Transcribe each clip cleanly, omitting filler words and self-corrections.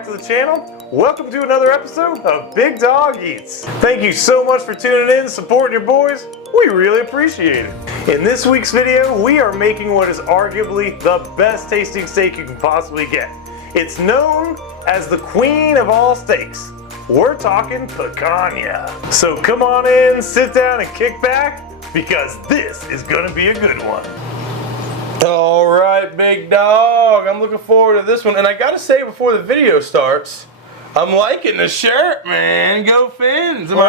back to the channel. Welcome to another episode of Big Dog Eats. Thank you so much for tuning in, supporting your boys. We really appreciate it. In this week's video, we are making what is arguably the best tasting steak you can possibly get. It's known as the queen of all steaks. We're talking picanha. So come on in, sit down and kick back, because this is gonna be a good one. All right, big dog. I'm looking forward to this one. And I gotta say before the video starts, I'm liking the shirt, man. Go Fins, am I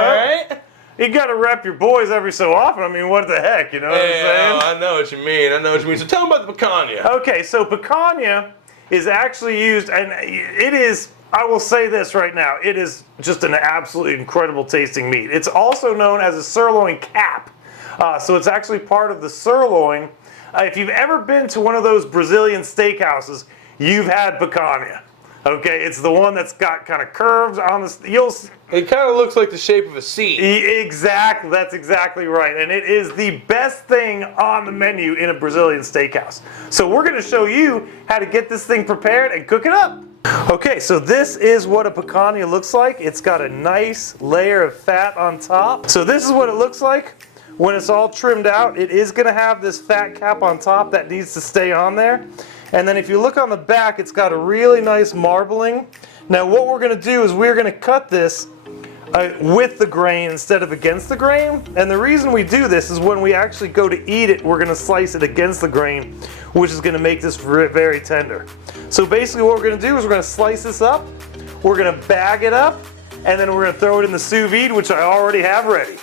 right? You gotta rep your boys every so often. I mean, what the heck, you know what I'm saying? I know what you mean. So tell them about the picanha. Okay, so picanha is actually used, and it is, I will say this right now, it is just an absolutely incredible tasting meat. It's also known as a sirloin cap. So it's actually part of the sirloin. If you've ever been to one of those Brazilian steakhouses, you've had picanha. Okay, it's the one that's got kind of curves on the. It kind of looks like the shape of a C. Exactly, that's exactly right, and it is the best thing on the menu in a Brazilian steakhouse. So we're going to show you how to get this thing prepared and cook it up. Okay, so this is what a picanha looks like. It's got a nice layer of fat on top. So this is what it looks like. When it's all trimmed out, it is going to have this fat cap on top that needs to stay on there. And then if you look on the back, it's got a really nice marbling. Now what we're going to do is we're going to cut this with the grain instead of against the grain. And the reason we do this is when we actually go to eat it, we're going to slice it against the grain, which is going to make this very tender. So basically what we're going to do is we're going to slice this up, we're going to bag it up, and then we're going to throw it in the sous vide, which I already have ready.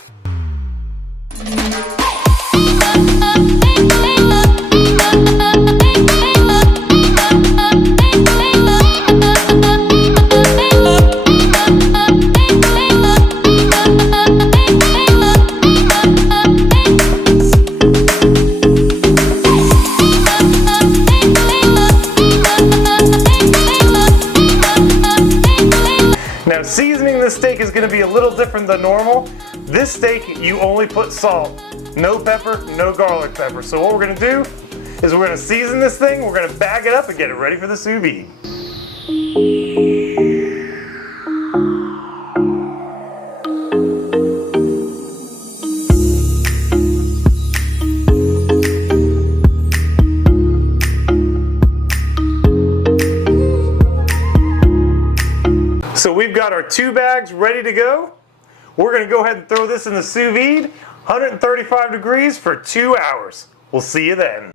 Now seasoning this steak is going to be a little different than normal. This steak, you only put salt. No pepper, no garlic pepper. So what we're going to do is we're going to season this thing, we're going to bag it up and get it ready for the sous vide. So we've got our 2 bags ready to go. We're going to go ahead and throw this in the sous vide, 135 degrees for 2 hours. We'll see you then.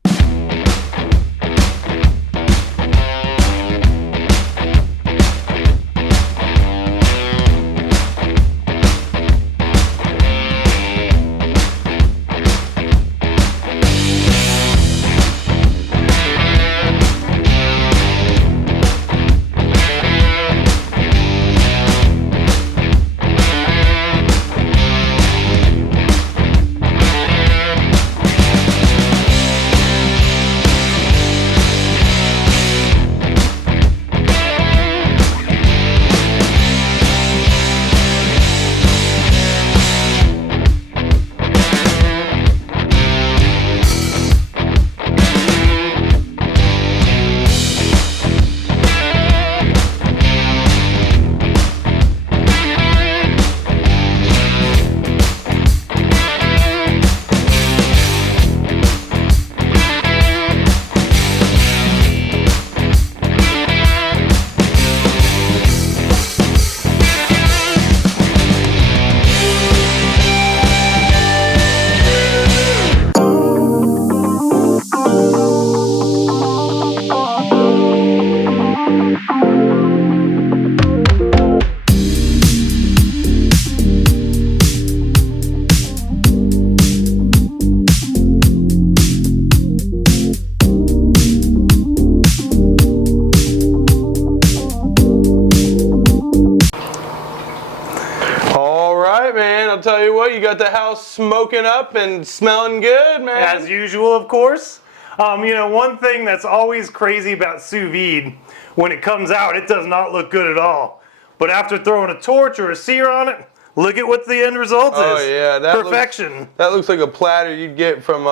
I'll tell you what, you got the house smoking up and smelling good, man. As usual, of course. You know, one thing that's always crazy about sous vide, when it comes out, it does not look good at all. But after throwing a torch or a sear on it, look at what the end result is. Oh yeah, perfection. That looks like a platter you'd get from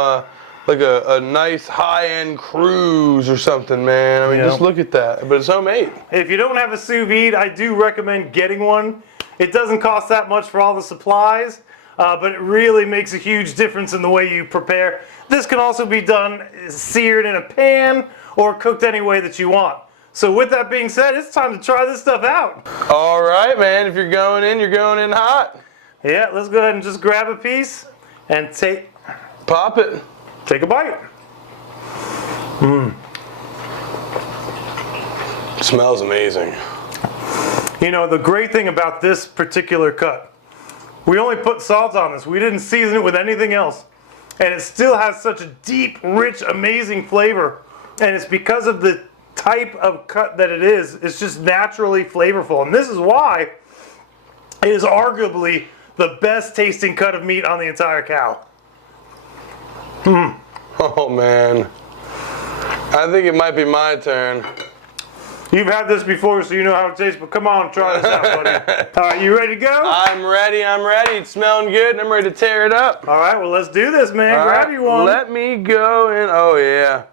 a nice high-end cruise or something, man. I mean, just look at that. But it's homemade. If you don't have a sous vide, I do recommend getting one. It doesn't cost that much for all the supplies, but it really makes a huge difference in the way you prepare. This can also be done seared in a pan or cooked any way that you want. So with that being said, it's time to try this stuff out. All right, man. If you're going in hot. Yeah, let's go ahead and just grab a piece and Pop it. take a bite. Smells amazing. You know, the great thing about this particular cut, we only put salt on this. We didn't season it with anything else. And it still has such a deep, rich, amazing flavor. And it's because of the type of cut that it is. It's just naturally flavorful. And this is why it is arguably the best tasting cut of meat on the entire cow. Oh, man. I think it might be my turn. You've had this before, so you know how it tastes, but come on, try this out, buddy. All right, you ready to go? I'm ready. It's smelling good, and I'm ready to tear it up. All right, well, let's do this, man. All Grab right, you one. Let me go in. Oh, yeah.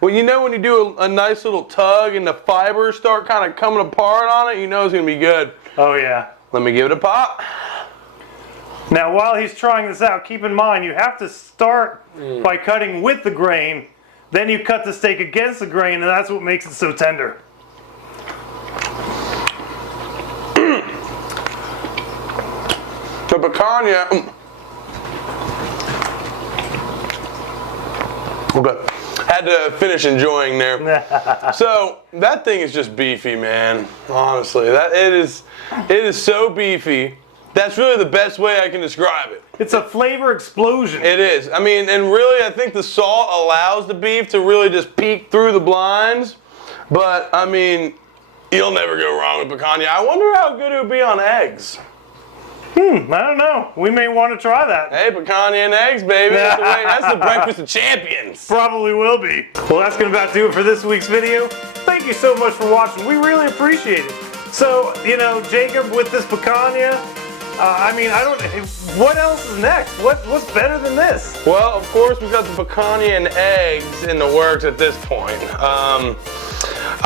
Well, you know when you do a nice little tug and the fibers start kind of coming apart on it, you know it's going to be good. Oh, yeah. Let me give it a pop. Now, while he's trying this out, keep in mind you have to start by cutting with the grain, then you cut the steak against the grain, and that's what makes it so tender. The picanha. Okay. Had to finish enjoying there. So that thing is just beefy, man. Honestly, it is so beefy. That's really the best way I can describe it. It's a flavor explosion. It is. I mean, and really, I think the salt allows the beef to really just peek through the blinds. But I mean, you'll never go wrong with picanha. I wonder how good it would be on eggs. I don't know. We may want to try that. Hey, picanha and eggs, baby. That's the breakfast of champions. Probably will be. Well, that's going to about do it for this week's video. Thank you so much for watching. We really appreciate it. So, you know, Jacob with this picanha, I mean, what else is next? What's better than this? Well, of course, we've got the picanha and eggs in the works at this point.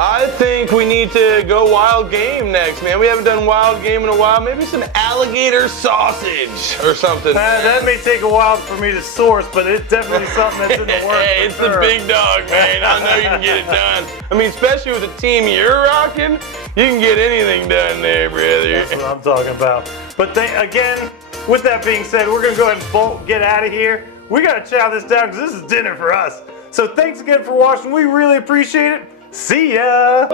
I think we need to go wild game next, man. We haven't done wild game in a while. Maybe some alligator sausage or something. That may take a while for me to source, but it's definitely something that's in the works. Hey, it's the big dog, man. I know you can get it done. I mean, especially with the team you're rocking, you can get anything done there, brother. That's what I'm talking about. But again, with that being said, we're going to go ahead and bolt, get out of here. We got to chow this down because this is dinner for us. So thanks again for watching. We really appreciate it. See ya!